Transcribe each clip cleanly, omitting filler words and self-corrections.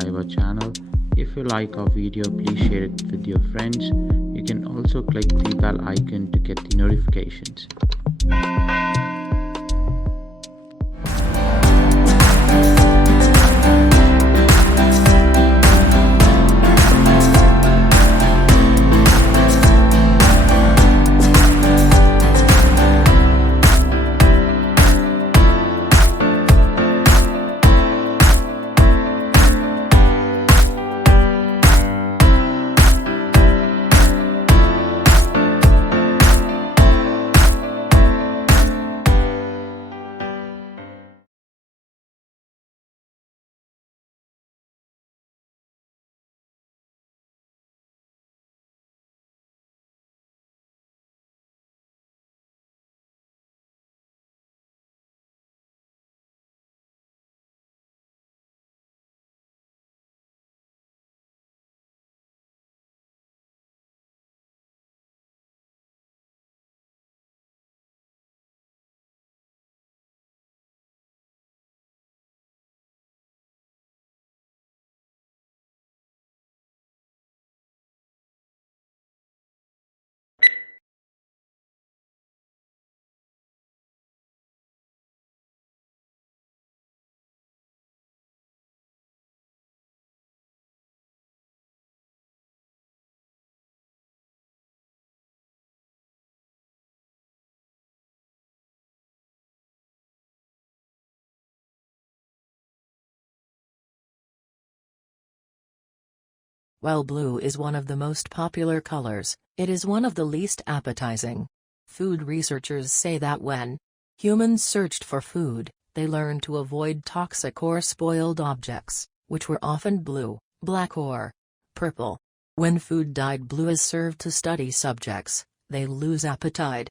subscribe our channel. If you like our video, please share it with your friends. You can also click the bell icon to get the notifications. While blue is one of the most popular colors, it is one of the least appetizing. Food researchers say that when humans searched for food, they learned to avoid toxic or spoiled objects, which were often blue, black or purple. When food dyed blue is served to study subjects, they lose appetite.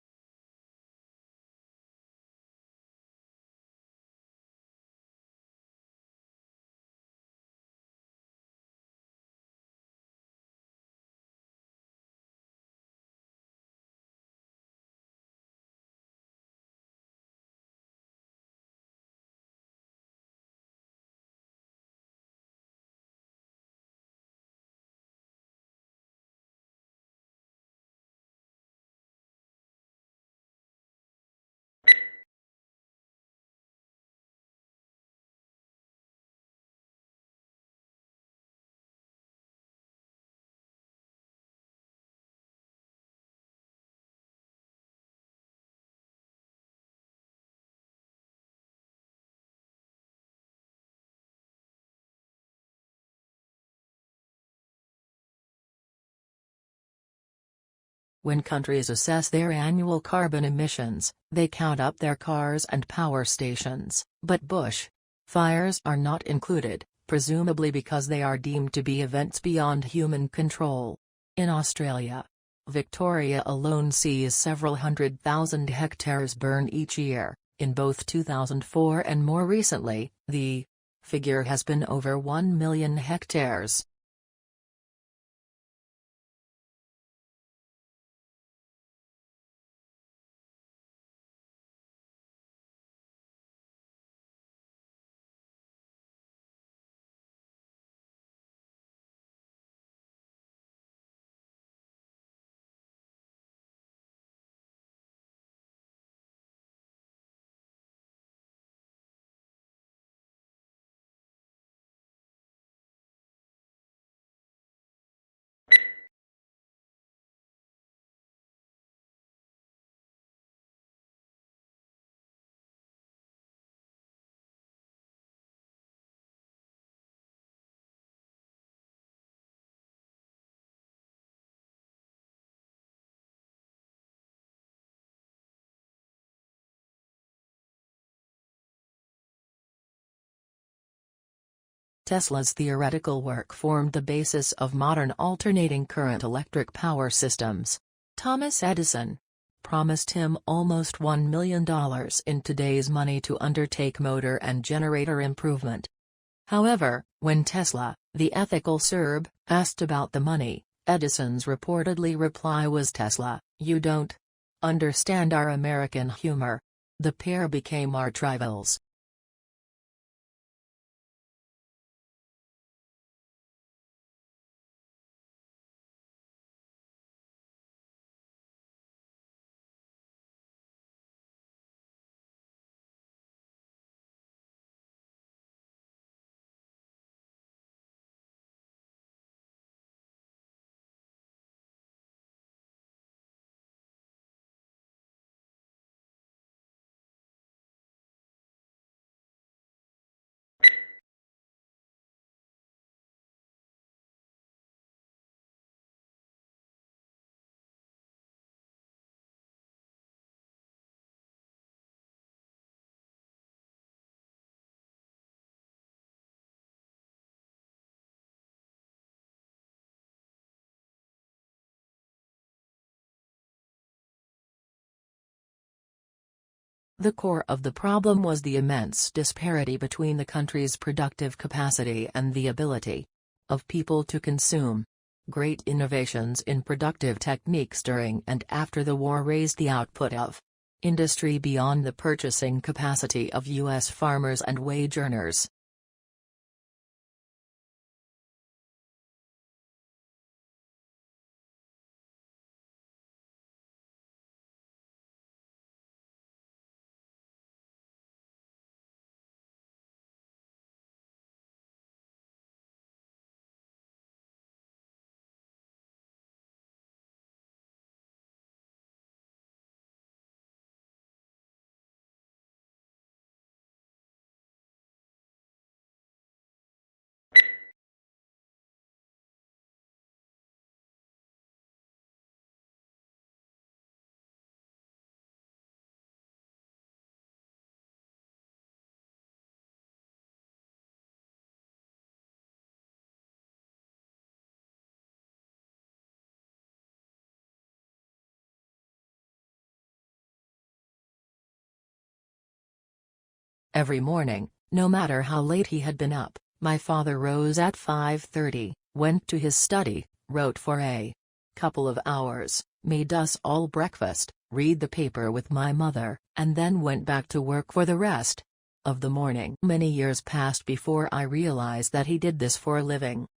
When countries assess their annual carbon emissions, they count up their cars and power stations, but bush fires are not included, presumably because they are deemed to be events beyond human control. In Australia, Victoria alone sees several 100,000 hectares burn each year. In both 2004 and more recently, the figure has been over 1 million hectares. Tesla's theoretical work formed the basis of modern alternating current electric power systems. Thomas Edison promised him almost $1 million in today's money to undertake motor and generator improvement. However, when Tesla, the ethical Serb, asked about the money, Edison's reportedly reply was, "Tesla, you don't understand our American humor." The pair became arch rivals. The core of the problem was the immense disparity between the country's productive capacity and the ability of people to consume. Great innovations in productive techniques during and after the war raised the output of industry beyond the purchasing capacity of U.S. farmers and wage earners. Every morning, no matter how late he had been up, my father rose at 5:30, went to his study, wrote for a couple of hours, made us all breakfast, read the paper with my mother, and then went back to work for the rest of the morning. Many years passed before I realized that he did this for a living.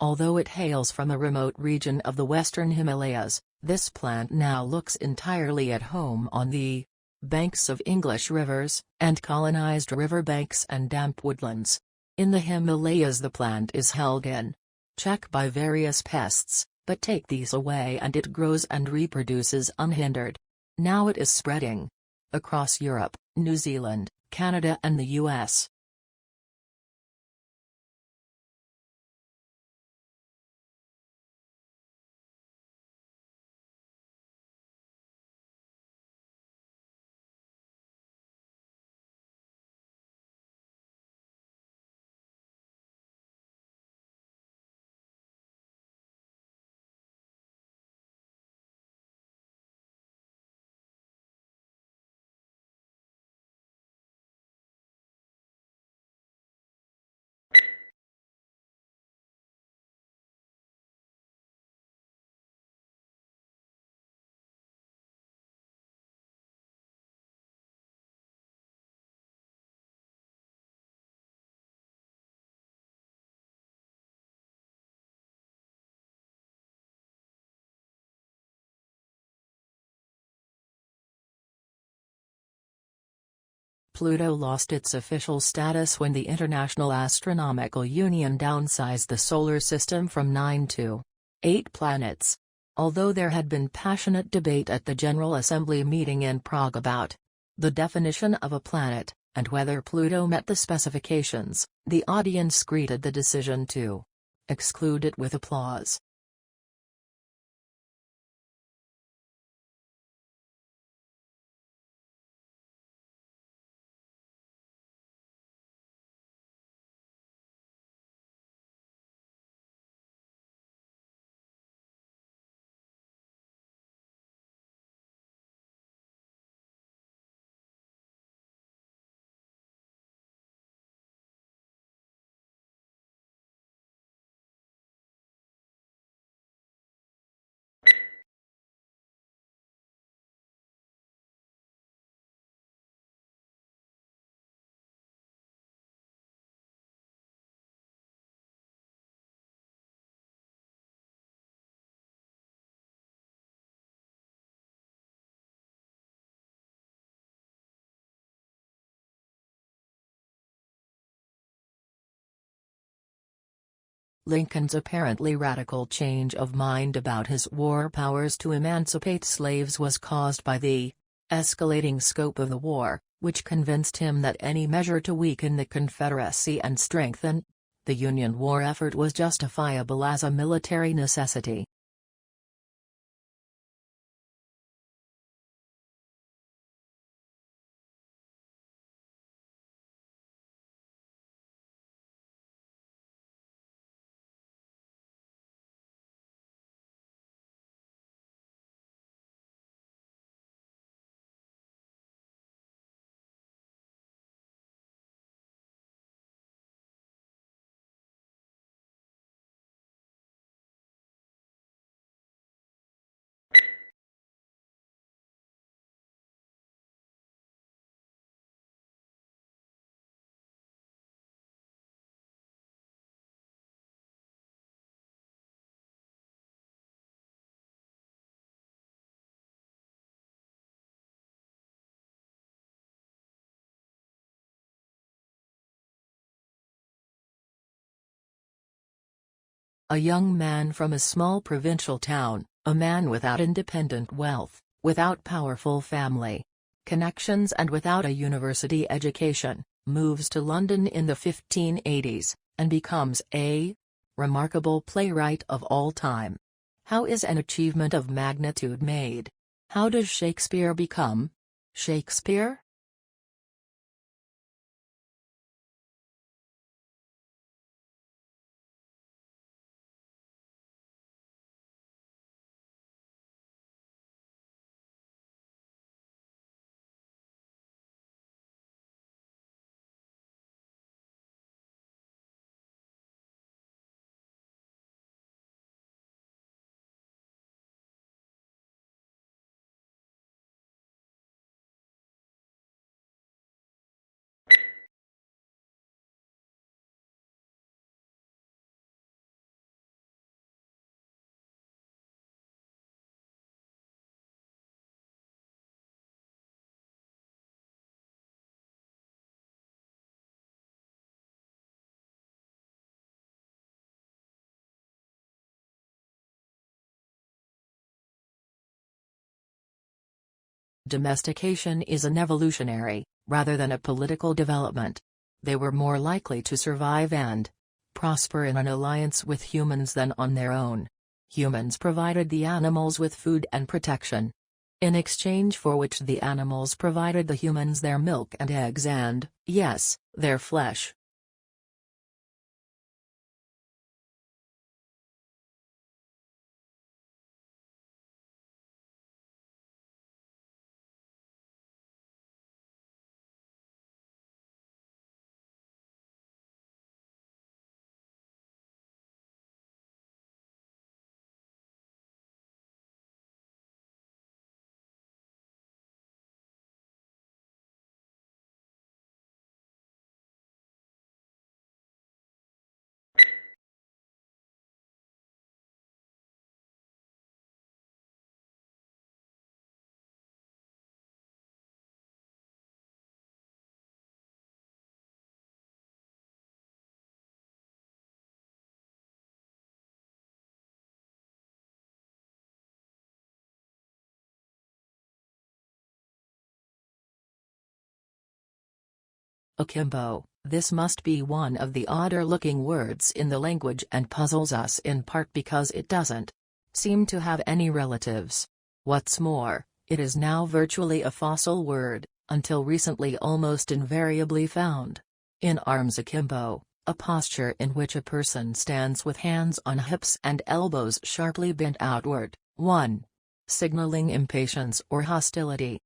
Although it hails from a remote region of the western Himalayas, this plant now looks entirely at home on the banks of English rivers, and colonized river banks and damp woodlands. In the Himalayas the plant is held in check by various pests, but take these away and it grows and reproduces unhindered. Now it is spreading across Europe, New Zealand, Canada and the US. Pluto lost its official status when the International Astronomical Union downsized the Solar System from 9 to 8 planets. Although there had been passionate debate at the General Assembly meeting in Prague about the definition of a planet, and whether Pluto met the specifications, the audience greeted the decision to exclude it with applause. Lincoln's apparently radical change of mind about his war powers to emancipate slaves was caused by the escalating scope of the war, which convinced him that any measure to weaken the Confederacy and strengthen the Union war effort was justifiable as a military necessity. A young man from a small provincial town, a man without independent wealth, without powerful family connections and without a university education, moves to London in the 1580s, and becomes a remarkable playwright of all time. How is an achievement of magnitude made? How does Shakespeare become Shakespeare? Domestication is an evolutionary, rather than a political development. They were more likely to survive and prosper in an alliance with humans than on their own. Humans provided the animals with food and protection, in exchange for which the animals provided the humans their milk and eggs and, yes, their flesh. Akimbo, this must be one of the odder-looking words in the language and puzzles us in part because it doesn't seem to have any relatives. What's more, it is now virtually a fossil word, until recently almost invariably found in arms akimbo, a posture in which a person stands with hands on hips and elbows sharply bent outward, signaling impatience or hostility.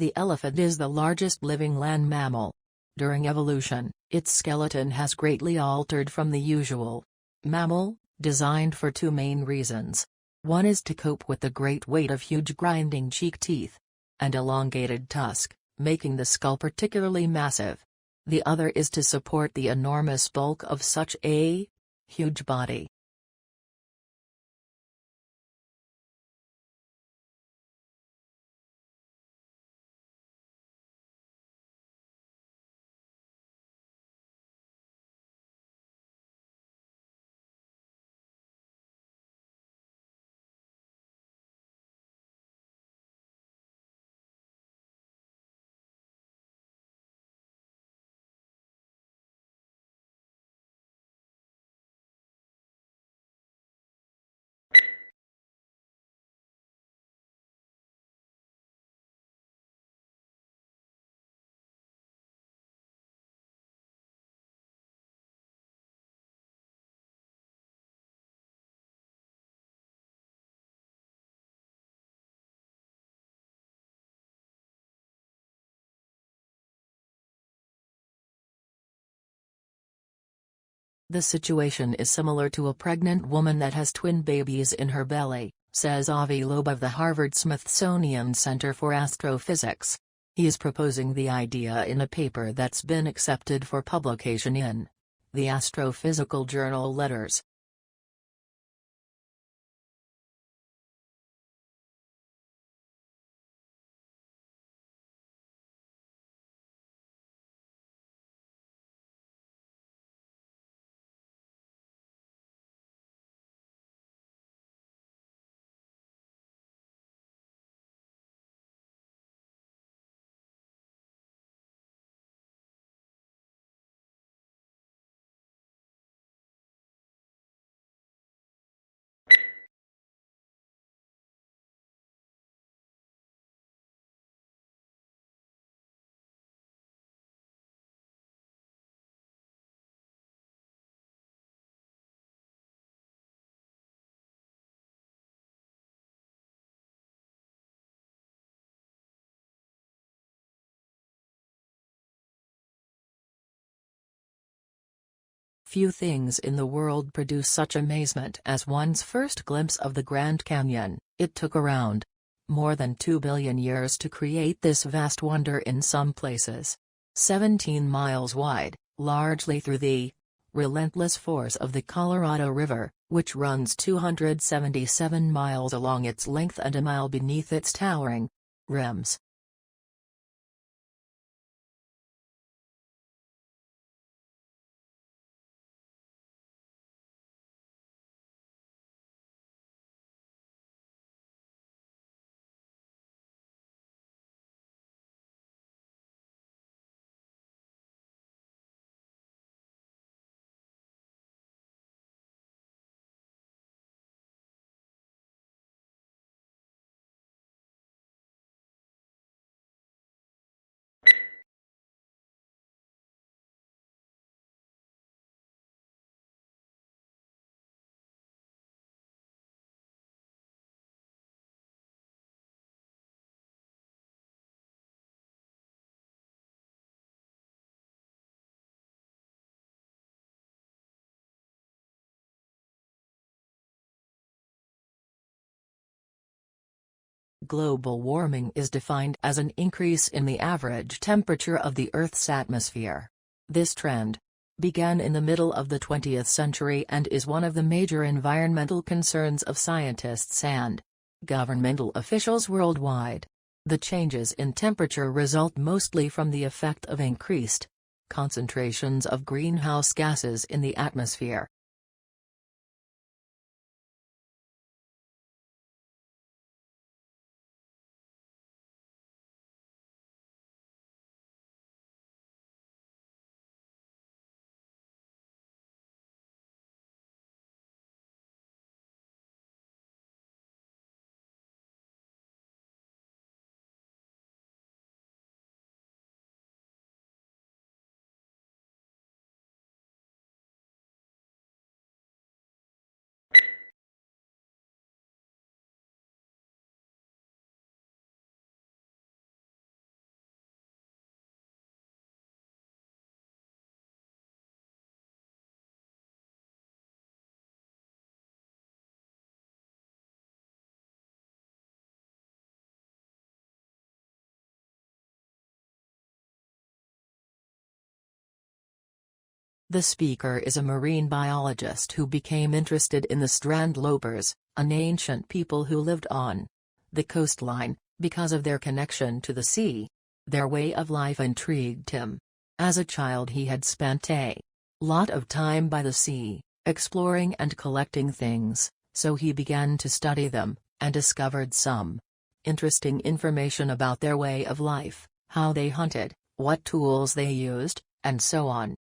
The elephant is the largest living land mammal. During evolution, its skeleton has greatly altered from the usual mammal, designed for two main reasons. One is to cope with the great weight of huge grinding cheek teeth and elongated tusk, making the skull particularly massive. The other is to support the enormous bulk of such a huge body. The situation is similar to a pregnant woman that has twin babies in her belly, says 𝗍𝗂𝗶𝗆 of the Harvard-Smithsonian Center for Astrophysics. He is proposing the idea in a paper that's been accepted for publication in the Astrophysical Journal Letters. Few things in the world produce such amazement as one's first glimpse of the Grand Canyon. It took around more than 2 billion years to create this vast wonder, in some places 17 miles wide, largely through the relentless force of the Colorado River, which runs 277 miles along its length and a mile beneath its towering rims. Global warming is defined as an increase in the average temperature of the Earth's atmosphere. This trend began in the middle of the 20th century and is one of the major environmental concerns of scientists and governmental officials worldwide. The changes in temperature result mostly from the effect of increased concentrations of greenhouse gases in the atmosphere. The speaker is a marine biologist who became interested in the strandlopers, an ancient people who lived on the coastline, because of their connection to the sea. Their way of life intrigued him. As a child he had spent a lot of time by the sea, exploring and collecting things, so he began to study them, and discovered some interesting information about their way of life, how they hunted, what tools they used, and so on.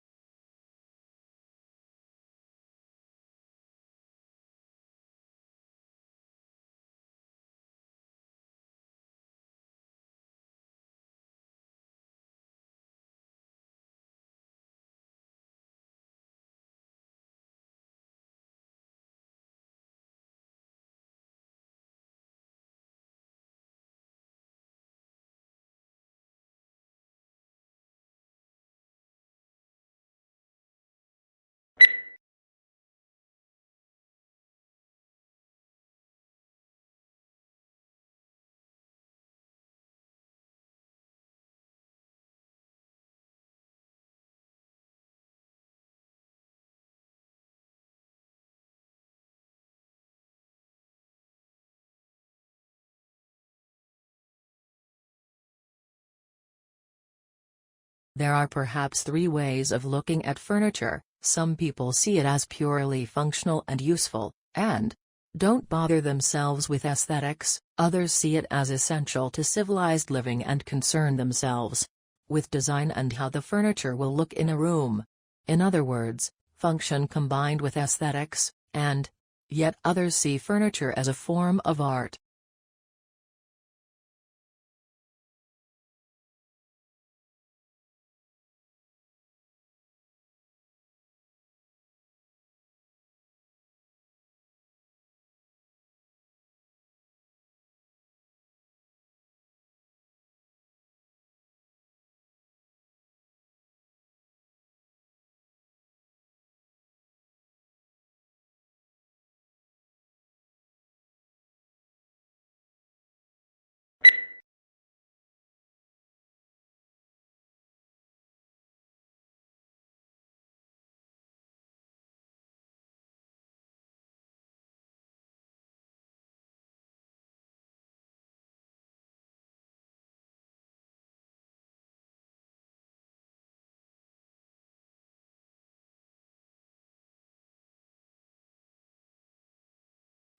There are perhaps three ways of looking at furniture. Some people see it as purely functional and useful, and don't bother themselves with aesthetics. Others see it as essential to civilized living and concern themselves with design and how the furniture will look in a room. In other words, function combined with aesthetics, and yet others see furniture as a form of art.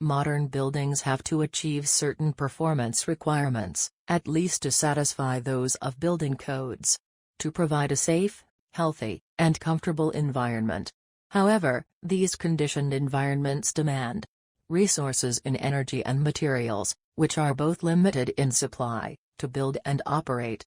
Modern buildings have to achieve certain performance requirements, at least to satisfy those of building codes, to provide a safe, healthy, and comfortable environment. However, these conditioned environments demand resources in energy and materials, which are both limited in supply, to build and operate.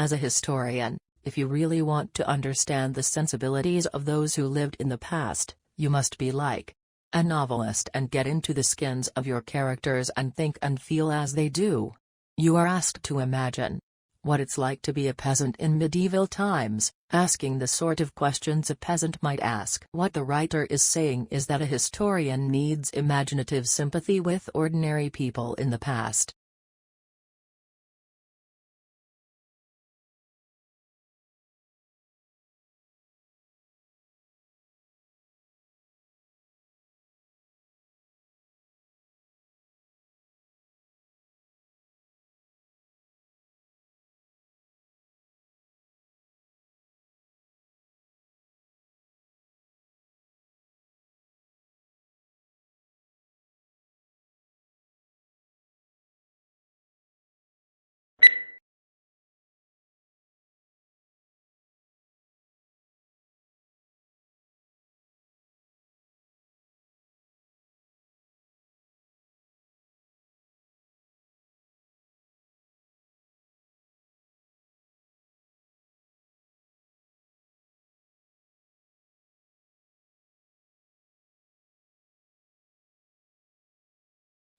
As a historian, if you really want to understand the sensibilities of those who lived in the past, you must be like a novelist and get into the skins of your characters and think and feel as they do. You are asked to imagine what it's like to be a peasant in medieval times, asking the sort of questions a peasant might ask. What the writer is saying is that a historian needs imaginative sympathy with ordinary people in the past.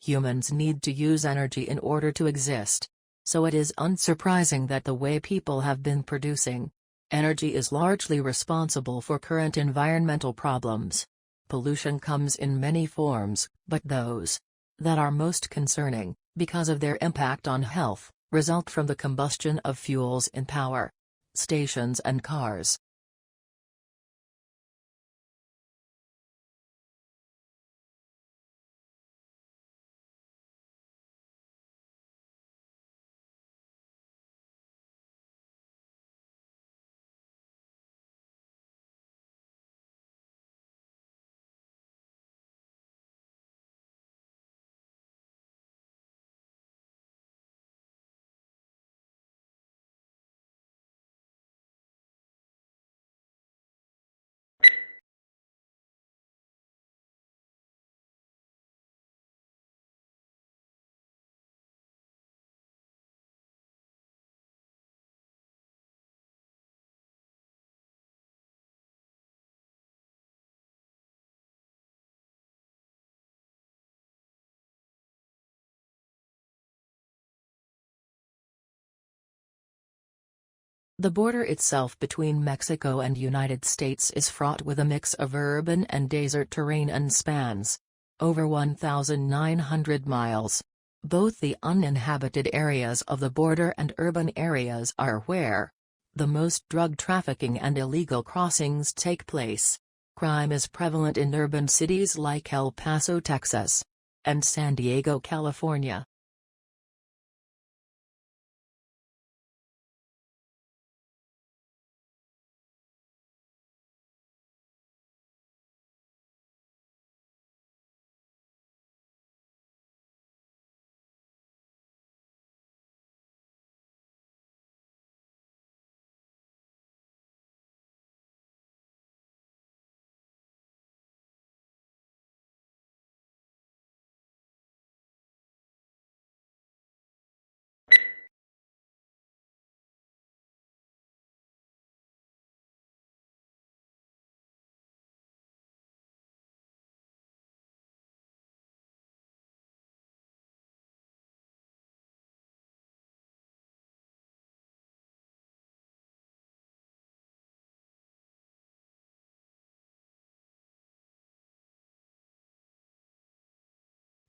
Humans need to use energy in order to exist. So it is unsurprising that the way people have been producing energy is largely responsible for current environmental problems. Pollution comes in many forms, but those that are most concerning, because of their impact on health, result from the combustion of fuels in power stations and cars. The border itself between Mexico and United States is fraught with a mix of urban and desert terrain and spans over 1,900 miles. Both the uninhabited areas of the border and urban areas are where the most drug trafficking and illegal crossings take place. Crime is prevalent in urban cities like El Paso, Texas, and San Diego, California.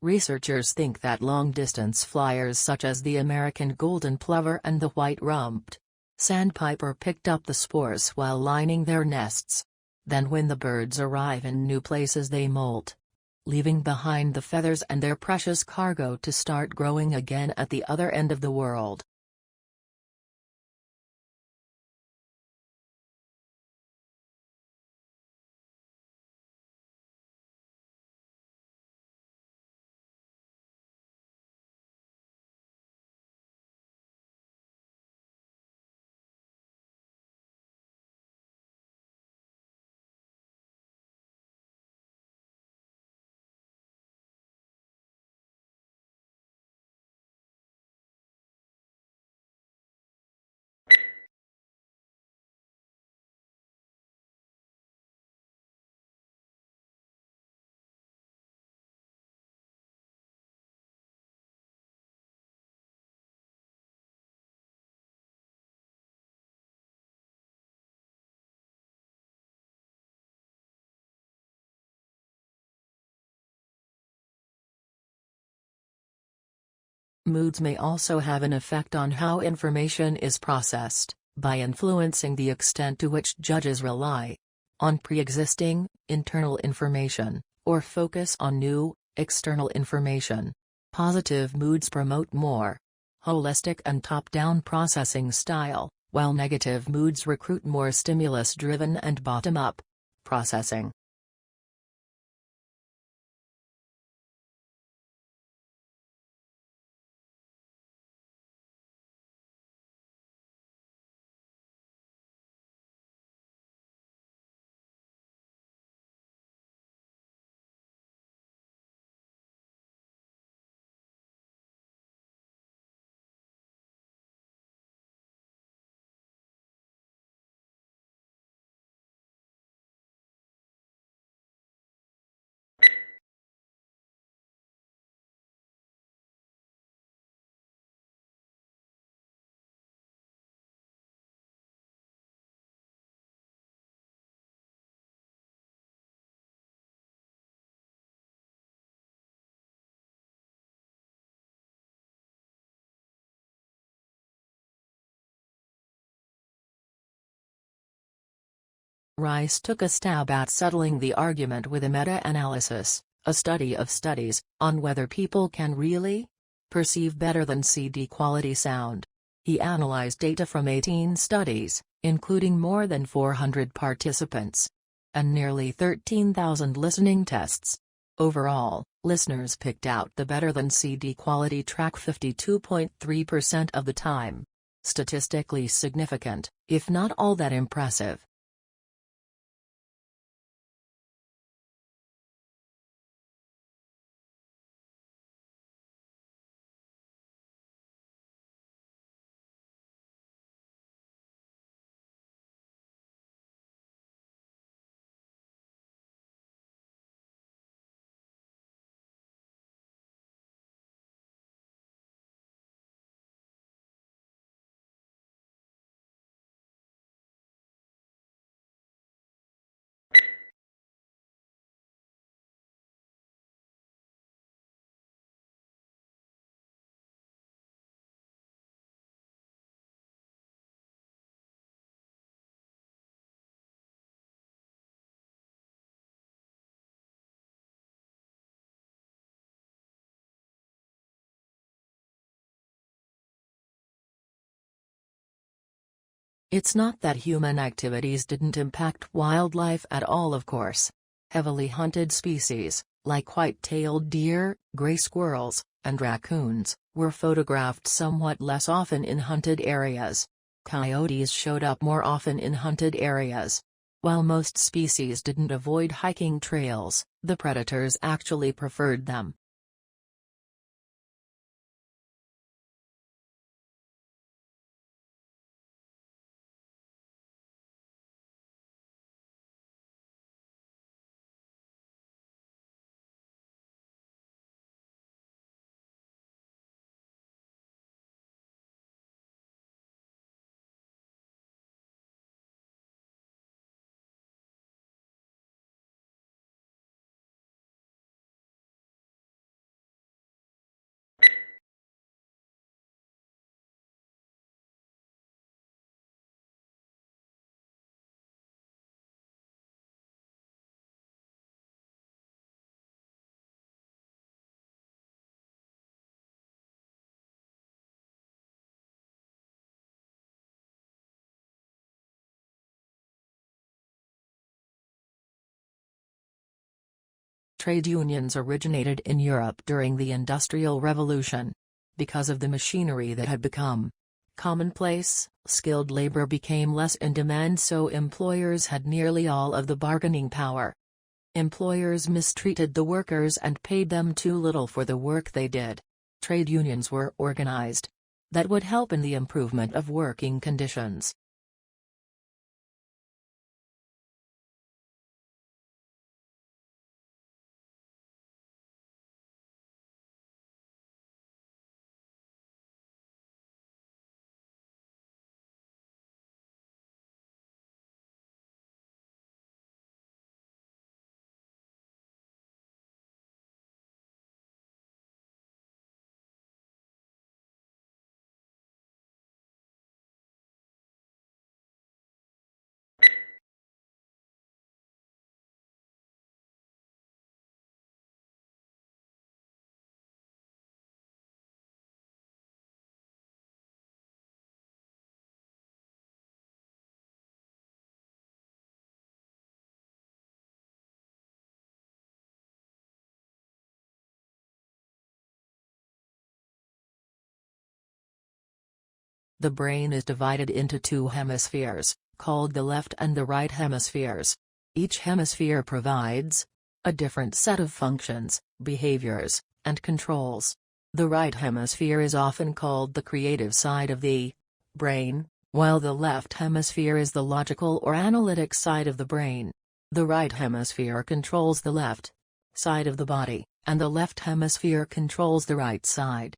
Researchers think that long-distance flyers such as the American golden plover and the white-rumped sandpiper picked up the spores while lining their nests. Then when the birds arrive in new places they molt, leaving behind the feathers and their precious cargo to start growing again at the other end of the world. Moods may also have an effect on how information is processed, by influencing the extent to which judges rely on pre-existing, internal information, or focus on new, external information. Positive moods promote more holistic and top-down processing style, while negative moods recruit more stimulus-driven and bottom-up processing. Rice took a stab at settling the argument with a meta-analysis, a study of studies, on whether people can really perceive better than CD quality sound. He analyzed data from 18 studies, including more than 400 participants, and nearly 13,000 listening tests. Overall, listeners picked out the better than CD quality track 52.3% of the time. Statistically significant, if not all that impressive. It's not that human activities didn't impact wildlife at all, of course. Heavily hunted species, like white-tailed deer, gray squirrels, and raccoons, were photographed somewhat less often in hunted areas. Coyotes showed up more often in hunted areas. While most species didn't avoid hiking trails, the predators actually preferred them. Trade unions originated in Europe during the Industrial Revolution. Because of the machinery that had become commonplace, skilled labor became less in demand, so employers had nearly all of the bargaining power. Employers mistreated the workers and paid them too little for the work they did. Trade unions were organized. That would help in the improvement of working conditions. The brain is divided into two hemispheres, called the left and the right hemispheres. Each hemisphere provides a different set of functions, behaviors, and controls. The right hemisphere is often called the creative side of the brain, while the left hemisphere is the logical or analytic side of the brain. The right hemisphere controls the left side of the body, and the left hemisphere controls the right side.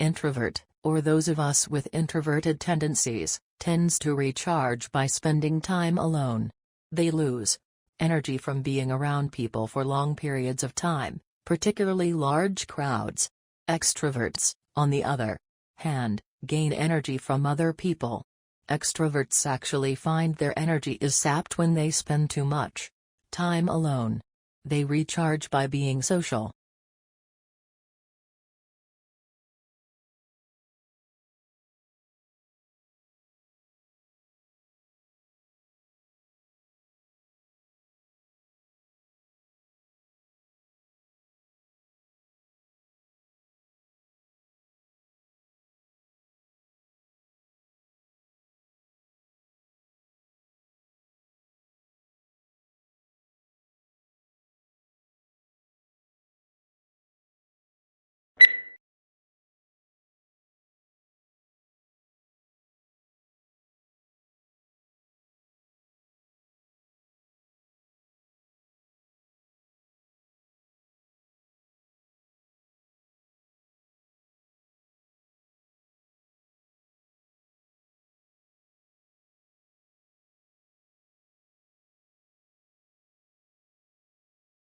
Introvert, or those of us with introverted tendencies, tends to recharge by spending time alone. They lose energy from being around people for long periods of time, particularly large crowds. Extroverts, on the other hand, gain energy from other people. Extroverts actually find their energy is sapped when they spend too much time alone. They recharge by being social.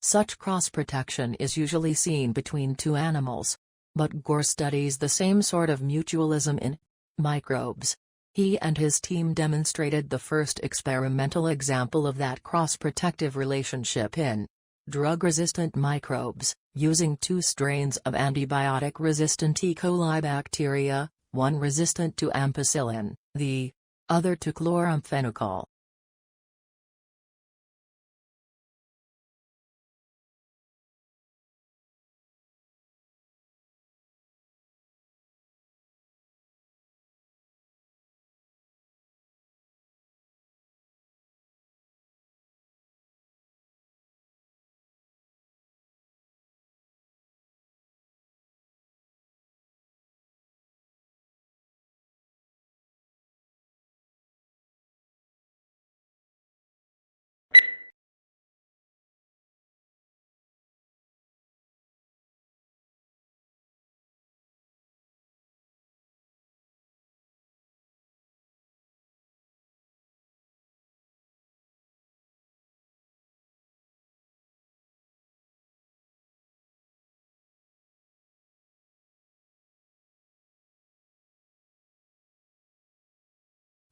Such cross-protection is usually seen between two animals. But Gore studies the same sort of mutualism in microbes. He and his team demonstrated the first experimental example of that cross-protective relationship in drug-resistant microbes, using two strains of antibiotic-resistant E. coli bacteria, one resistant to ampicillin, the other to chloramphenicol.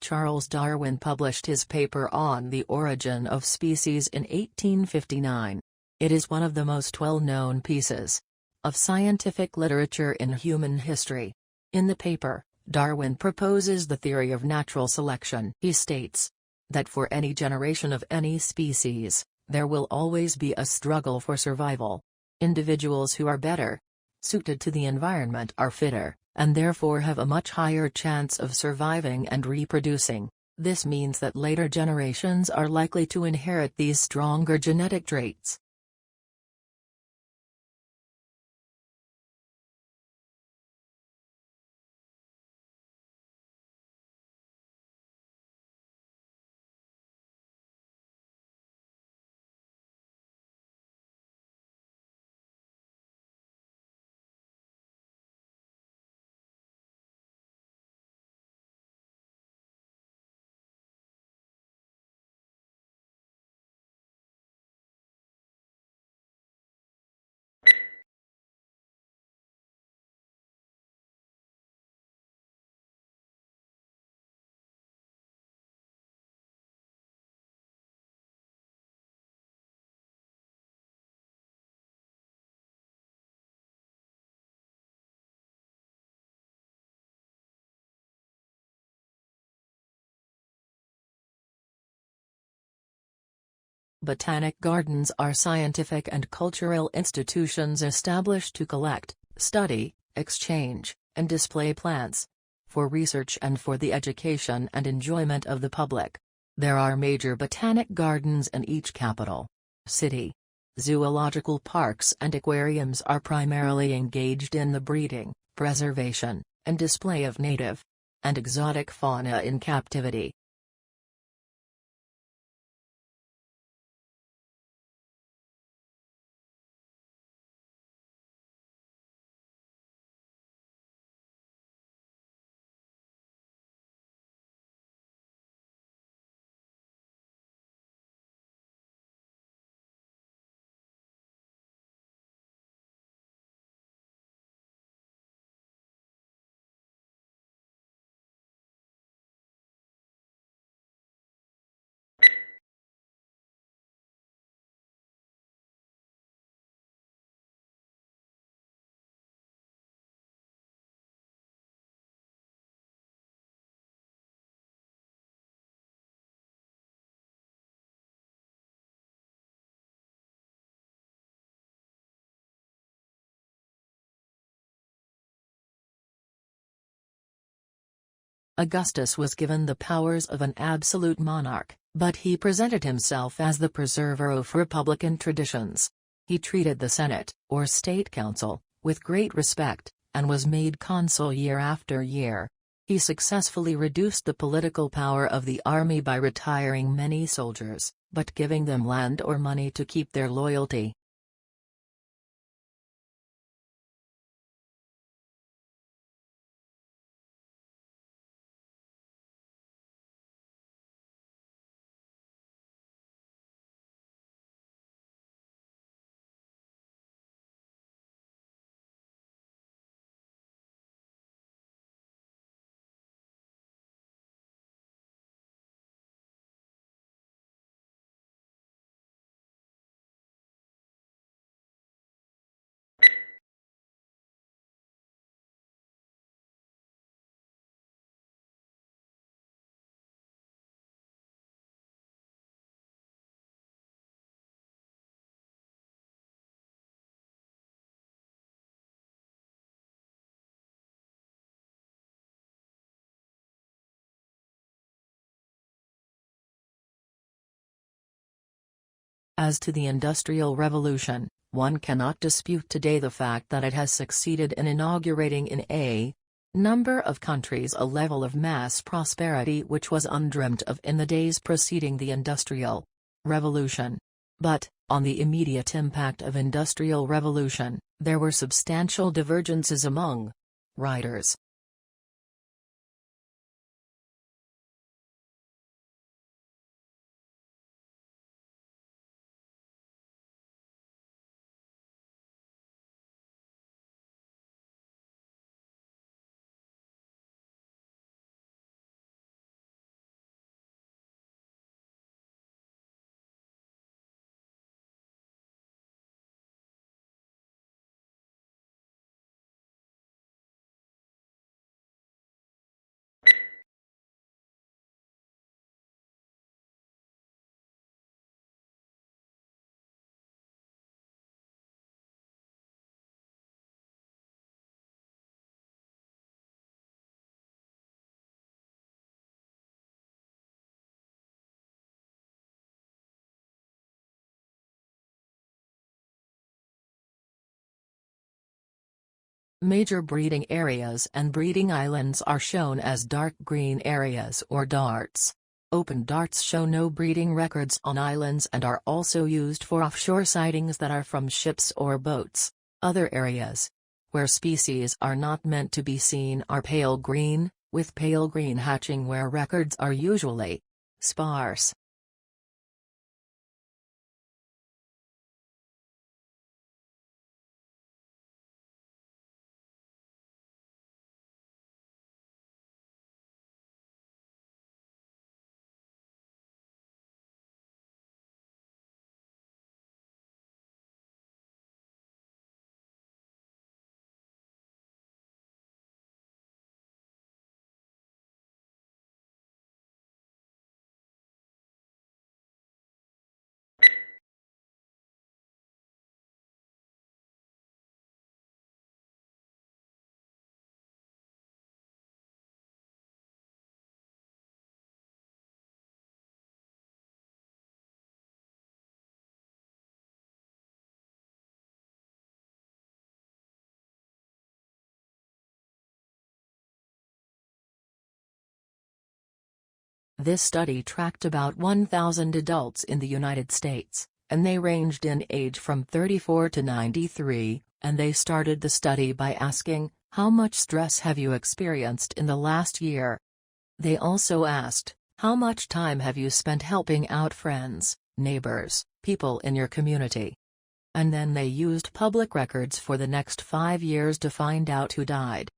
Charles Darwin published his paper on the origin of species in 1859. It is one of the most well-known pieces of scientific literature in human history. In the paper, Darwin proposes the theory of natural selection. He states that for any generation of any species, there will always be a struggle for survival. Individuals who are better suited to the environment are fitter, and therefore have a much higher chance of surviving and reproducing. This means that later generations are likely to inherit these stronger genetic traits. Botanic gardens are scientific and cultural institutions established to collect, study, exchange, and display plants for research and for the education and enjoyment of the public. There are major botanic gardens in each capital city. Zoological parks and aquariums are primarily engaged in the breeding, preservation, and display of native and exotic fauna in captivity. Augustus was given the powers of an absolute monarch, but he presented himself as the preserver of republican traditions. He treated the Senate, or State Council, with great respect, and was made consul year after year. He successfully reduced the political power of the army by retiring many soldiers, but giving them land or money to keep their loyalty. As to the Industrial Revolution, one cannot dispute today the fact that it has succeeded in inaugurating in a number of countries a level of mass prosperity which was undreamt of in the days preceding the Industrial Revolution. But, on the immediate impact of Industrial Revolution, there were substantial divergences among writers. Major breeding areas and breeding islands are shown as dark green areas or darts. Open darts show no breeding records on islands and are also used for offshore sightings that are from ships or boats. Other areas, where species are not meant to be seen, are pale green, with pale green hatching where records are usually sparse. This study tracked about 1,000 adults in the United States, and they ranged in age from 34 to 93, and they started the study by asking, "How much stress have you experienced in the last year?" They also asked, "How much time have you spent helping out friends, neighbors, people in your community?" And then they used public records for the next 5 years to find out who died.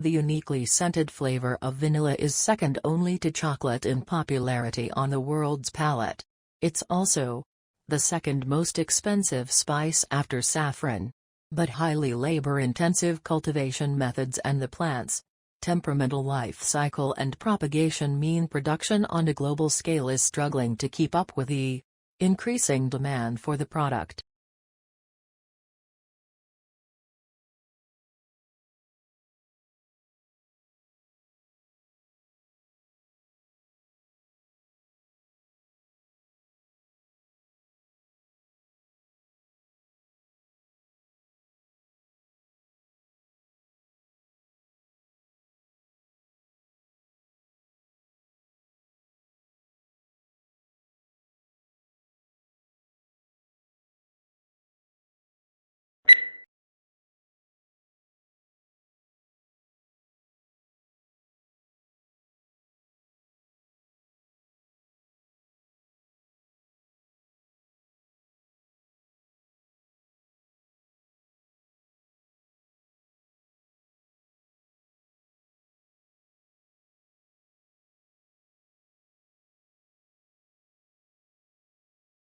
The uniquely scented flavor of vanilla is second only to chocolate in popularity on the world's palate. It's also the second most expensive spice after saffron. But highly labor-intensive cultivation methods and the plant's temperamental life cycle and propagation mean production on a global scale is struggling to keep up with the increasing demand for the product.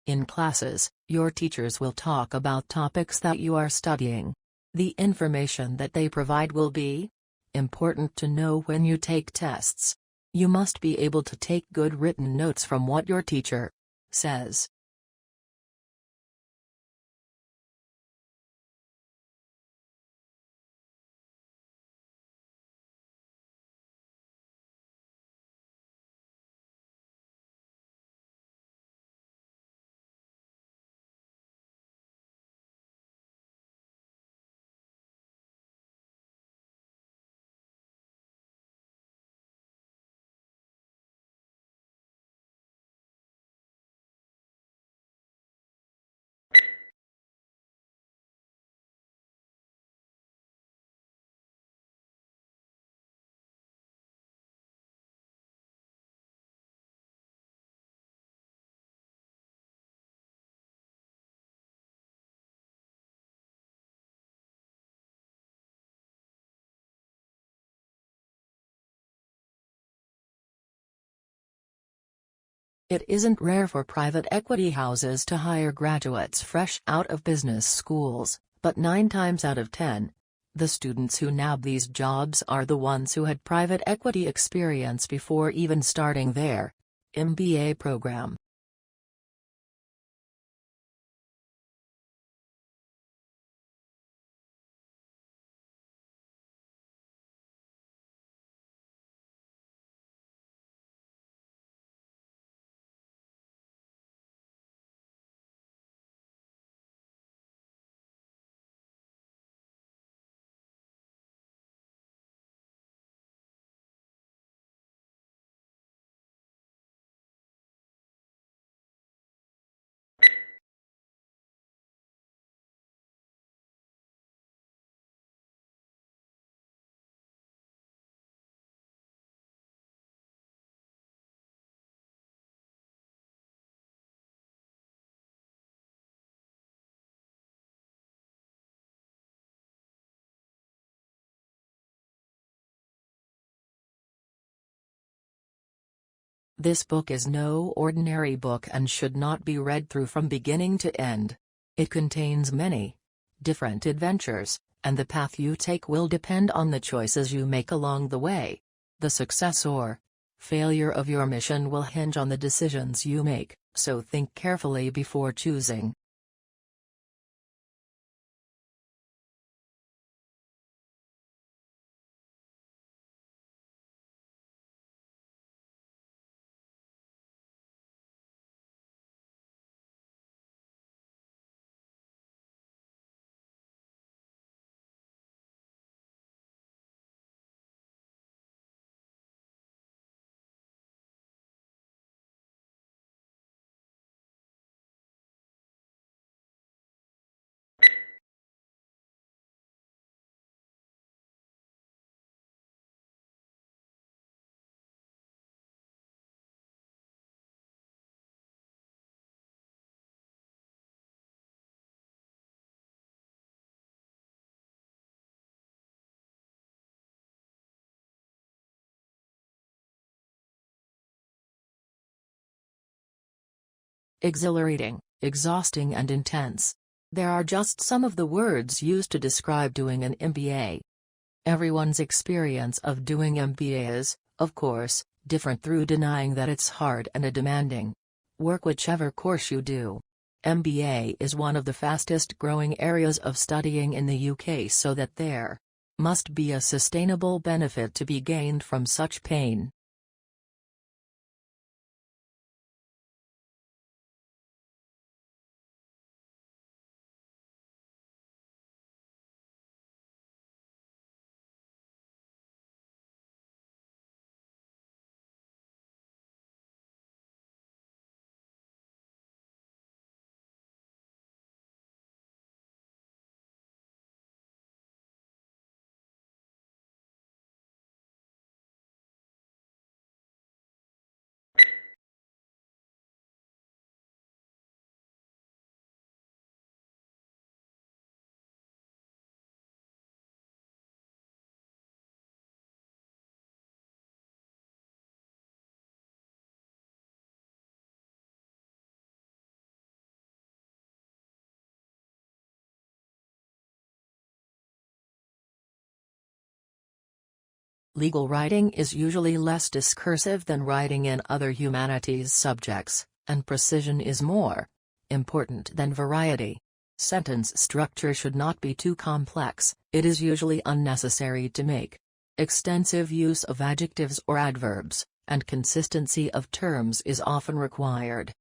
In classes, your teachers will talk about topics that you are studying. The information that they provide will be important to know when you take tests. You must be able to take good written notes from what your teacher says. It isn't rare for private equity houses to hire graduates fresh out of business schools, but 9 times out of 10, the students who nab these jobs are the ones who had private equity experience before even starting their MBA program. This book is no ordinary book and should not be read through from beginning to end. It contains many different adventures, and the path you take will depend on the choices you make along the way. The success or failure of your mission will hinge on the decisions you make, so think carefully before choosing. exhilarating, exhausting and intense. There are just some of the words used to describe doing an MBA. Everyone's experience of doing MBA is, of course, different through denying that it's hard and demanding. Work whichever course you do. MBA is one of the fastest growing areas of studying in the UK, so that there must be a sustainable benefit to be gained from such pain. Legal writing is usually less discursive than writing in other humanities subjects, and precision is more important than variety. Sentence structure should not be too complex. It is usually unnecessary to make extensive use of adjectives or adverbs, and consistency of terms is often required.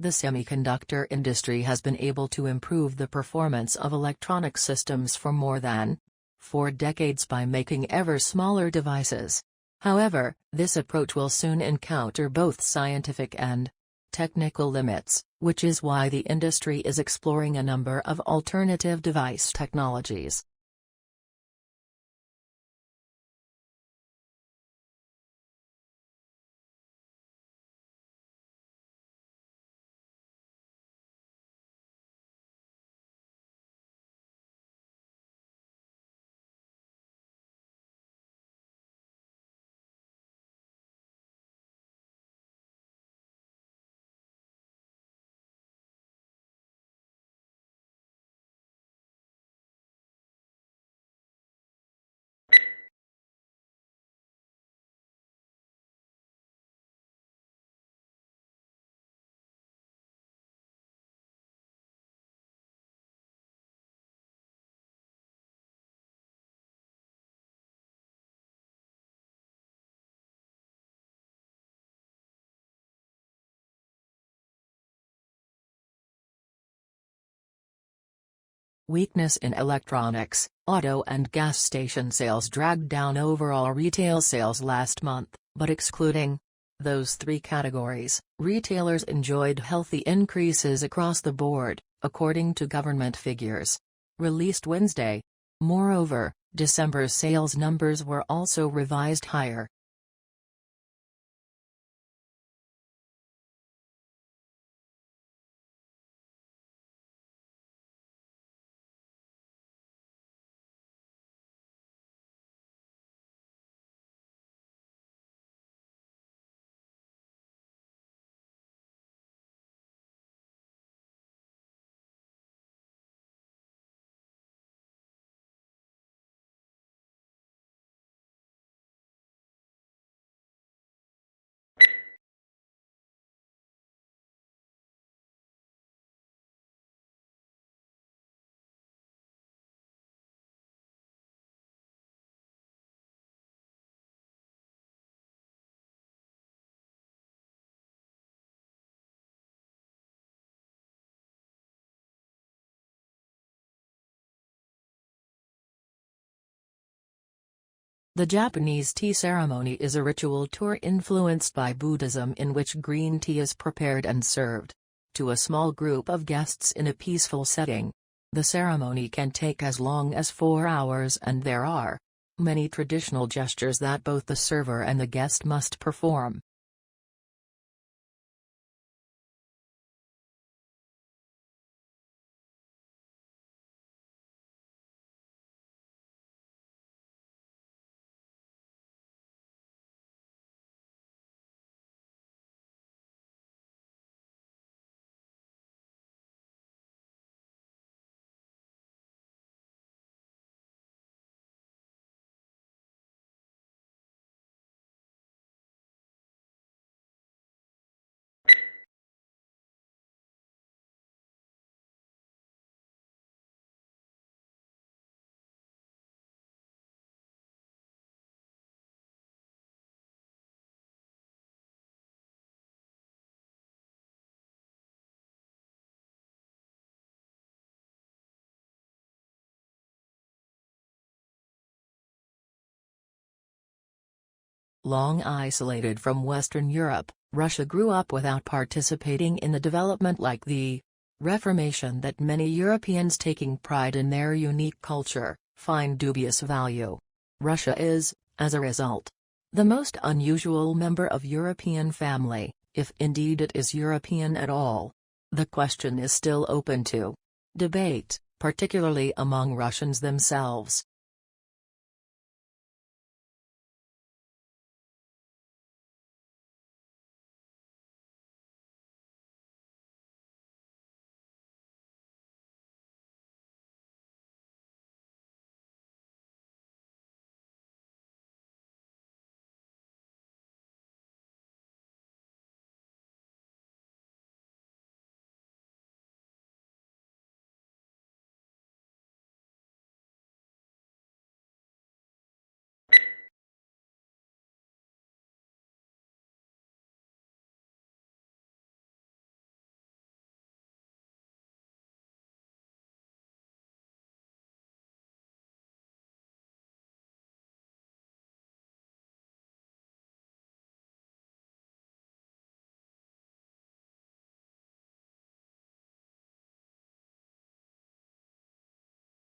The semiconductor industry has been able to improve the performance of electronic systems for more than 4 decades by making ever smaller devices. However, this approach will soon encounter both scientific and technical limits, which is why the industry is exploring a number of alternative device technologies. Weakness in electronics, auto and gas station sales dragged down overall retail sales last month, but excluding those 3 categories, retailers enjoyed healthy increases across the board, according to government figures released Wednesday. Moreover, December's sales numbers were also revised higher. The Japanese tea ceremony is a ritual tour influenced by Buddhism in which green tea is prepared and served to a small group of guests in a peaceful setting. The ceremony can take as long as 4 hours and there are many traditional gestures that both the server and the guest must perform. Long isolated from Western Europe, Russia grew up without participating in the development like the Reformation that many Europeans taking pride in their unique culture find dubious value. Russia is, as a result, the most unusual member of European family, if indeed it is European at all. The question is still open to debate, particularly among Russians themselves.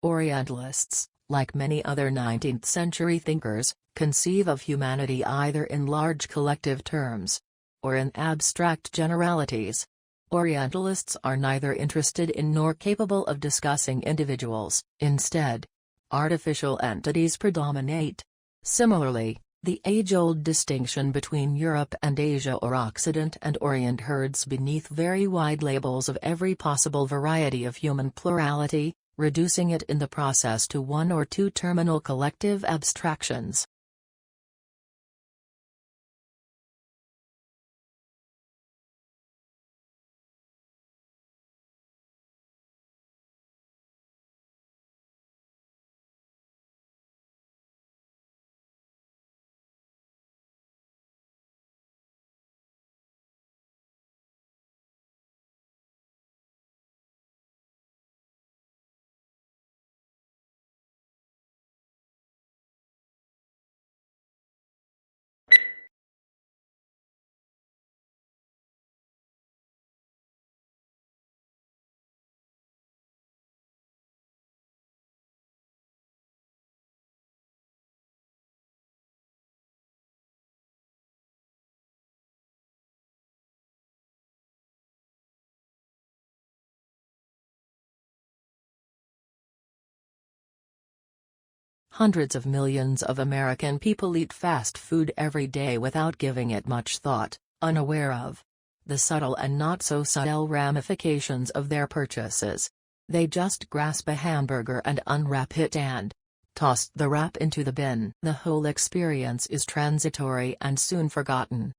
Orientalists, like many other 19th-century thinkers, conceive of humanity either in large collective terms or in abstract generalities. Orientalists are neither interested in nor capable of discussing individuals. Instead, artificial entities predominate. Similarly, the age-old distinction between Europe and Asia or Occident and Orient herds beneath very wide labels of every possible variety of human plurality, reducing it in the process to one or two terminal collective abstractions. Hundreds of millions of American people eat fast food every day without giving it much thought, unaware of the subtle and not so subtle ramifications of their purchases. They just grasp a hamburger and unwrap it and toss the wrap into the bin. The whole experience is transitory and soon forgotten.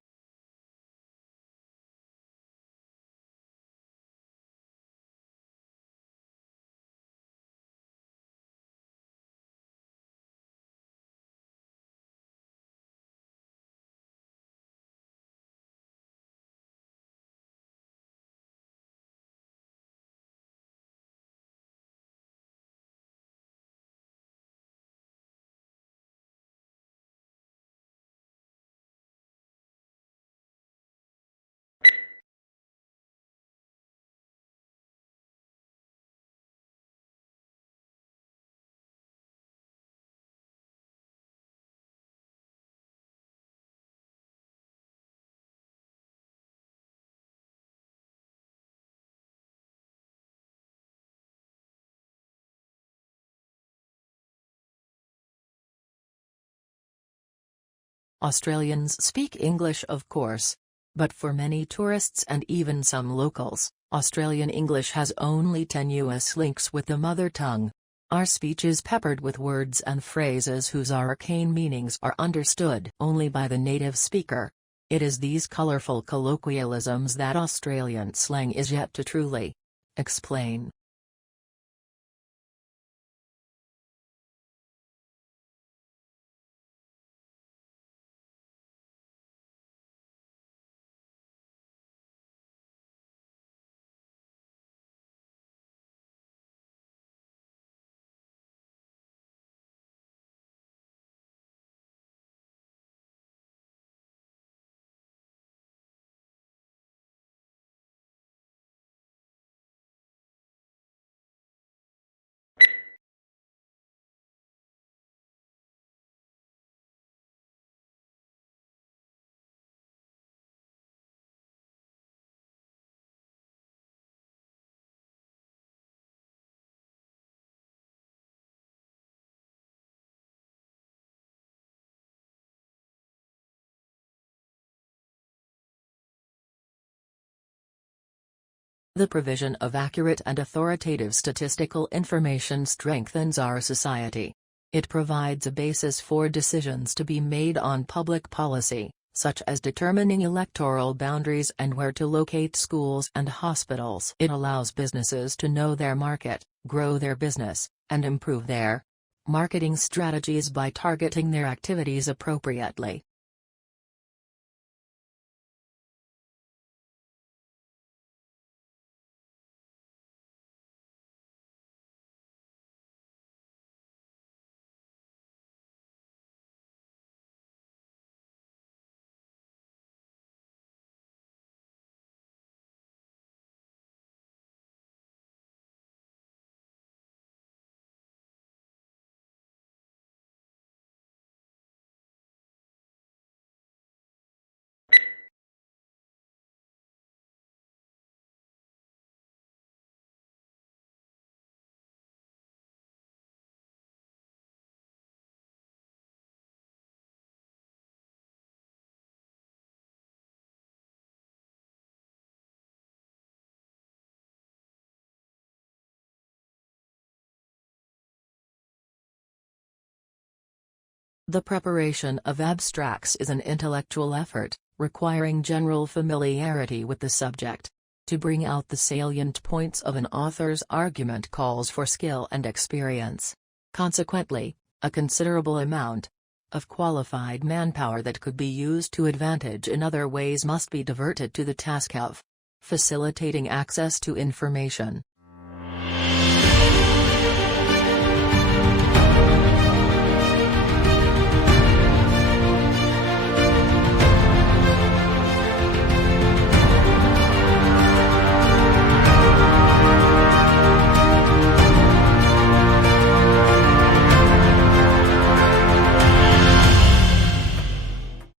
Australians speak English, of course. But for many tourists and even some locals, Australian English has only tenuous links with the mother tongue. Our speech is peppered with words and phrases whose arcane meanings are understood only by the native speaker. It is these colourful colloquialisms that Australian slang is yet to truly explain. The provision of accurate and authoritative statistical information strengthens our society. It provides a basis for decisions to be made on public policy, such as determining electoral boundaries and where to locate schools and hospitals. It allows businesses to know their market, grow their business, and improve their marketing strategies by targeting their activities appropriately. The preparation of abstracts is an intellectual effort, requiring general familiarity with the subject. To bring out the salient points of an author's argument calls for skill and experience. Consequently, a considerable amount of qualified manpower that could be used to advantage in other ways must be diverted to the task of facilitating access to information.